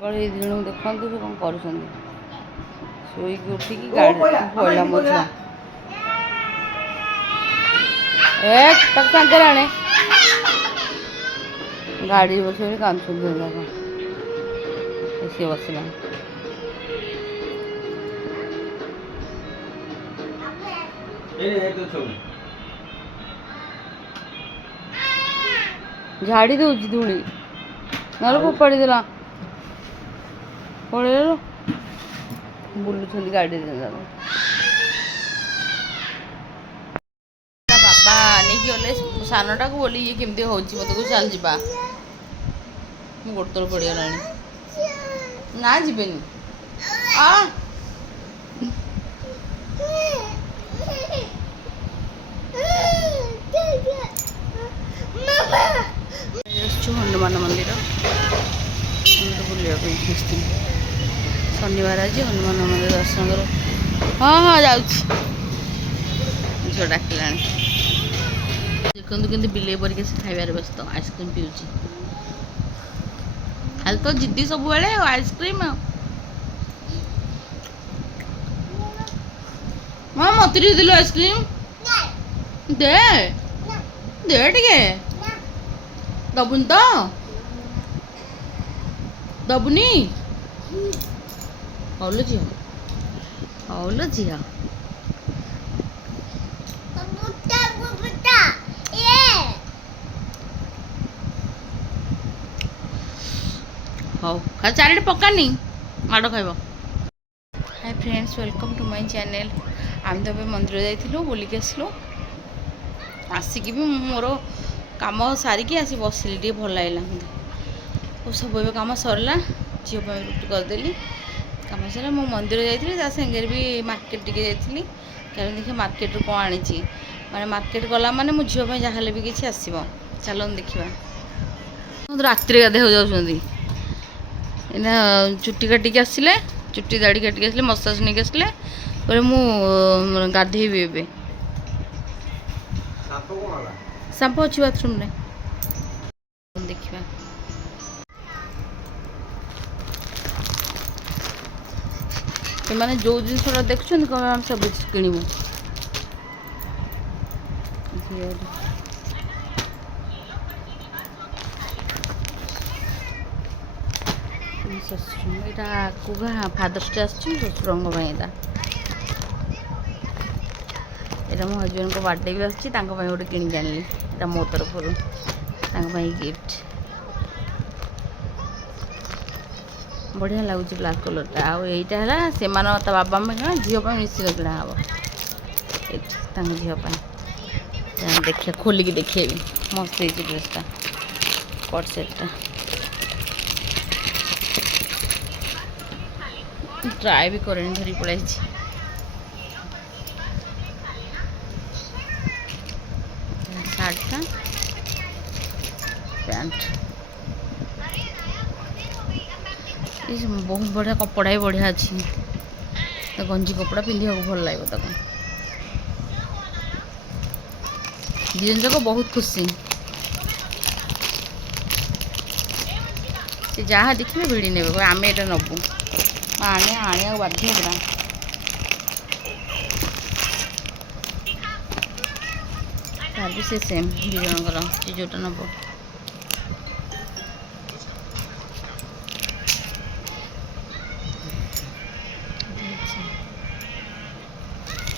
ଏଇ ଦିନକୁ ଦେଖନ୍ତୁ ସେ କ'ଣ କରୁଛନ୍ତି। ଶୋଇକି ଉଠିକି ଗାଡ଼ି ପଇଲା ମୋ ଛୁଆ ତାକୁ ସାଙ୍ଗରେ ଆଣେ ଗାଡ଼ି ବସିକି କାନ୍ଦୁଛନ୍ତି ଯାକ ସିଏ ବସିଲା। ଝାଡ଼ି ଦେଉଛି ଧୂଳି ନହେଲେ ଫୋପାଡ଼ି ଦେଲା ପଳେଇଲ ବୁଲୁଛନ୍ତି ଗାଡ଼ିରେ ଯାକ। ବାବା ନେଇକି ଗଲେ ସାନଟାକୁ ବୋଲି ଇଏ କେମିତି ହେଉଛି ମୋତେ କହୁଛି ଚାଲ ଯିବା। ମୁଁ ଗୋଡ଼ ତଳ ପଡ଼ିଗଲାଣି ନା ଯିବେନି ହନୁମାନ ମନ୍ଦିର ବୁଲିବା ପାଇଁ ଆସିଥିଲି ଶନିବାର ଆଜି ହନୁମାନ ମନ୍ଦିର ଦର୍ଶନ କର। ହଁ ହଁ ଯାଉଛି ଝିଅ ଡାକିଲାଣି। ଦେଖନ୍ତୁ କେମିତି ବିଲେଇ ପରିକା ସେ ଖାଇବାରେ ବ୍ୟସ୍ତ ଆଇସ୍କ୍ରିମ୍ ପିଉଛି ଖାଲି ତ ଜିଦ୍ଦି ସବୁବେଳେ ଆଉ ଆଇସ୍କ୍ରିମ୍ ଆଉ ହଁ ମତେ ଟିକେ ଦେଲୁ ଆଇସ୍କ୍ରିମ୍ ଦେ ଦେ ଟିକେ ଦବୁନି ତ ଦବୁନି ହଉଲୋ ଝିଅ ହଉଲୋ ଝିଅ ହଉ ଖାଲି ଚାରିଟେ ପକାନି ମାଡ଼ ଖାଇବ। High friends welcome to my channel. ଆମେ ତ ଏବେ ମନ୍ଦିର ଯାଇଥିଲୁ ବୁଲିକି ଆସିଲୁ ଆସିକି ବି ମୁଁ ମୋର କାମ ସାରିକି ଆସି ବସିଲି ଟିକେ ଭଲ ଲାଗିଲା ମୋତେ ସବୁ ଏବେ କାମ ସରିଲା ଝିଅ ପାଇଁ ରୁଟି କରିଦେଲି କାମ ସରିଲା। ମୁଁ ମନ୍ଦିର ଯାଇଥିଲି ତା ସାଙ୍ଗରେ ବି ମାର୍କେଟ ଟିକେ ଯାଇଥିଲି କାରଣ ଦେଖିବା ମାର୍କେଟରୁ କ'ଣ ଆଣିଛି ମାନେ ମାର୍କେଟ ଗଲା ମାନେ ମୋ ଝିଅ ପାଇଁ ଯାହାହେଲେ ବି କିଛି ଆସିବ ଚାଲନ୍ତୁ ଦେଖିବା। ରାତିରେ ଗାଧୋଇବାକୁ ଯାଉଛନ୍ତି ଏଇନା ଚୁଟି କାଟିକି ଆସିଲେ ଚୁଟି ଦାଢ଼ି କାଟିକି ଆସିଲେ ମସାଜ ନେଇକି ଆସିଲେ କହିଲେ ମୁଁ ଗାଧେଇବି ଏବେ। ସାମ୍ପୁ ଅଛି ବାଥରୁମ୍ରେ ଦେଖିବା। ସେମାନେ ଯେଉଁ ଜିନିଷଟା ଦେଖୁଛନ୍ତି କ'ଣ ଆମେ ସବୁ କିଣିବୁ। ଶ୍ୱଶୁର ଏଇଟା କୁହା ଫାଦର୍ସ ଡେ ଆସୁଛି ଶ୍ୱଶୁରଙ୍କ ପାଇଁ ଏଇଟା ମୋ ହଜବେଣ୍ଡଙ୍କ ବାର୍ଥଡେ ବି ଆସୁଛି ତାଙ୍କ ପାଇଁ ଗୋଟେ କିଣିକି ଆଣିଲି ଏଇଟା ମୋ ତରଫରୁ ତାଙ୍କ ପାଇଁ ଗିଫ୍ଟ ବଢ଼ିଆ ଲାଗୁଛି ବ୍ଲାକ୍ କଲର୍ଟା। ଆଉ ଏଇଟା ହେଲା ସେମାନେ ତା ବାବା ପାଇଁ କିଣା ଝିଅ ପାଇଁ ମିଶିକି କିଣା ହେବ ଏଇଠି ତାଙ୍କ ଝିଅ ପାଇଁ ଦେଖିବା ଖୋଲିକି ଦେଖେଇବି ମସ୍ତ ହେଇଛି ଡ୍ରେସ୍ଟା କଟ୍ ସେଟ୍ଟା ଟ୍ରାଏ ବି କରେନି ଧରି ପଳାଇଛି। শার্টটা প্যান্ট ବହୁତ ବଢ଼ିଆ କପଡ଼ା ବି ବଢ଼ିଆ ଅଛି ତ ଗଞ୍ଜି କପଡ଼ା ପିନ୍ଧିବାକୁ ଭଲ ଲାଗିବ ତାକୁ। ଦି ଜଣ ଯାକ ବହୁତ ଖୁସି ସେ ଯାହା ଦେଖିବେ ଭିଡ଼ି ନେବେ କହିବେ ଆମେ ଏଇଟା ନେବୁ ଆଣିବାକୁ ବାଧ୍ୟ ପୁରା। ତାର ବି ସେ ସେମ୍ ଦୁଇ ଜଣଙ୍କର ସେ ଯେଉଁଟା ନେବ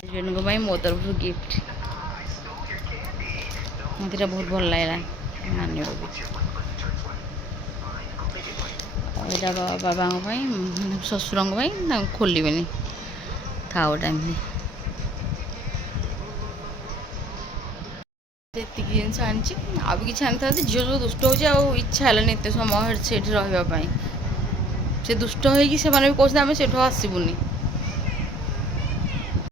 ହଜବେଣ୍ଡଙ୍କ ପାଇଁ ମୋ ତରଫରୁ ଗିଫ୍ଟ ମୋତେ ଏଇଟା ବହୁତ ଭଲ ଲାଗିଲା ମାନିବାକୁ। ଏଇଟା ବାବାଙ୍କ ପାଇଁ ଶ୍ୱଶୁରଙ୍କ ପାଇଁ ତାଙ୍କୁ ଖୋଲିବେନି ଥାଉ ଟାଇମ୍ରେ ଏତିକି ଜିନିଷ ଆଣିଛି ଆଉ ବି କିଛି ଆଣିଥାନ୍ତି। ଝିଅ ଯେଉଁ ଦୁଷ୍ଟ ହେଉଛି ଆଉ ଇଚ୍ଛା ହେଲାନି ଏତେ ସମୟ ସେଇଠି ରହିବା ପାଇଁ ସେ ଦୁଷ୍ଟ ହେଇକି ସେମାନେ ବି କହୁଛନ୍ତି ଆମେ ସେଠୁ ଆସିବୁନି।